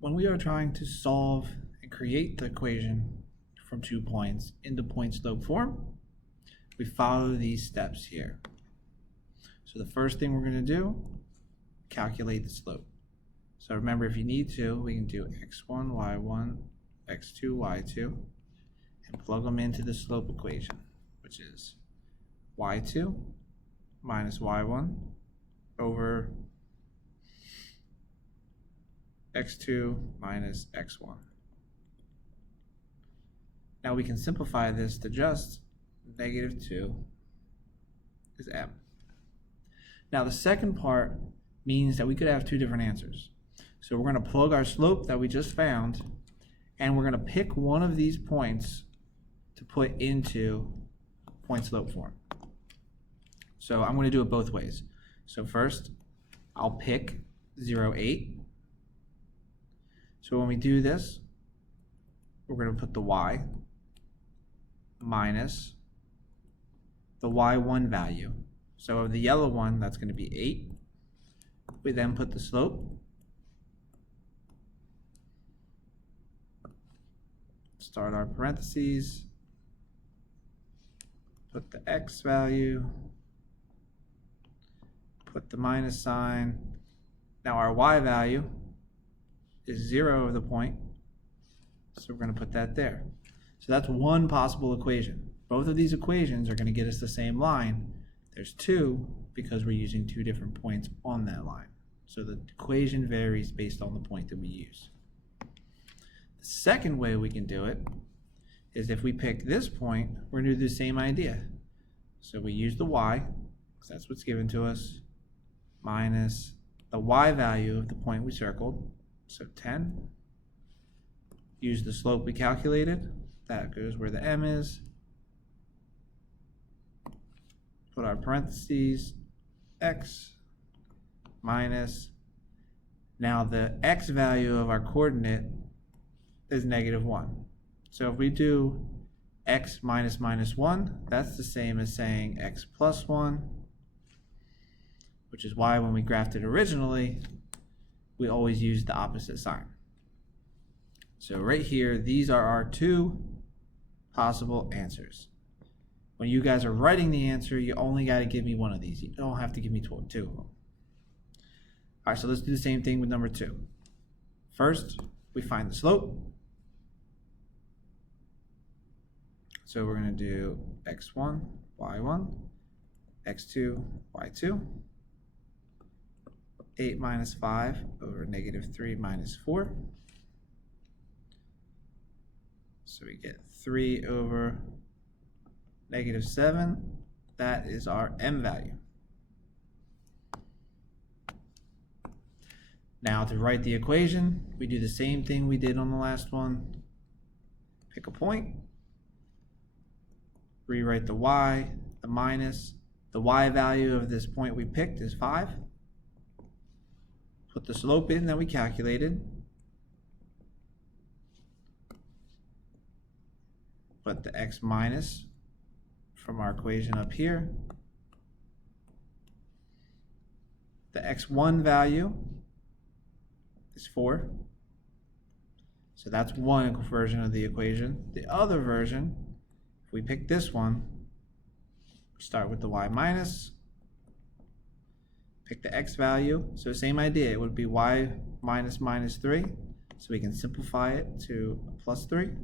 when we are trying to solve and create the equation from 2 points into point-slope form, we follow these steps here. So the first thing we're going to do, calculate the slope. So remember, if you need to, we can do x1, y1, x2, y2, and plug them into the slope equation, which is y2 minus y1 over x2 minus x1. Now we can simplify this to just -2 is m. Now the second part means that we could have two different answers. So we're going to plug our slope that we just found, and we're going to pick one of these points to put into point-slope form. So I'm going to do it both ways. So first, I'll pick 0, 8. So when we do this, we're going to put the y minus the y1 value. So of the yellow one, that's going to be 8. We then put the slope. Start our parentheses. Put the x value. Put the minus sign. Now our y value is 0 of the point, so we're going to put that there. So that's one possible equation. Both of these equations are going to get us the same line. There's two because we're using two different points on that line. So the equation varies based on the point that we use. The second way we can do it is if we pick this point, we're going to do the same idea. So we use the y, because that's what's given to us, minus the y value of the point we circled, so 10. Use the slope we calculated, that goes where the m is. Put our parentheses, x minus, now the x value of our coordinate is -1. So if we do x minus minus 1, that's the same as saying x plus 1, which is why when we graphed it originally, we always use the opposite sign. So right here, these are our two possible answers. When you guys are writing the answer, you only got to give me one of these. You don't have to give me two of them. All right, so let's do the same thing with number 2. First, we find the slope. So we're going to do x1, y1, x2, y2. 8 minus 5 over -3 minus 4. So we get 3 over -7. That is our m value. Now to write the equation, we do the same thing we did on the last one. Pick a point. Rewrite the y, the minus. The y value of this point we picked is 5. Put the slope in that we calculated. Put the x minus from our equation up here. The x1 value is 4. So that's one version of the equation. The other version, if we pick this one, start with the y minus. Pick the x value, so same idea, it would be y minus minus 3, so we can simplify it to plus 3.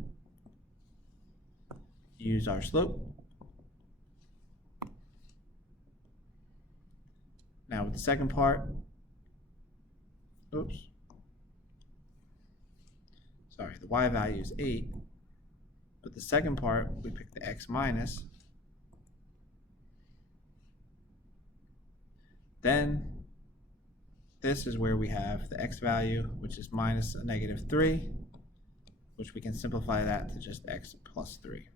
Use our slope. Now with the second part, oops, sorry, the y value is 8, but the second part, we pick the x minus. Then this is where we have the x value, which is minus a -3, which we can simplify that to just x plus 3.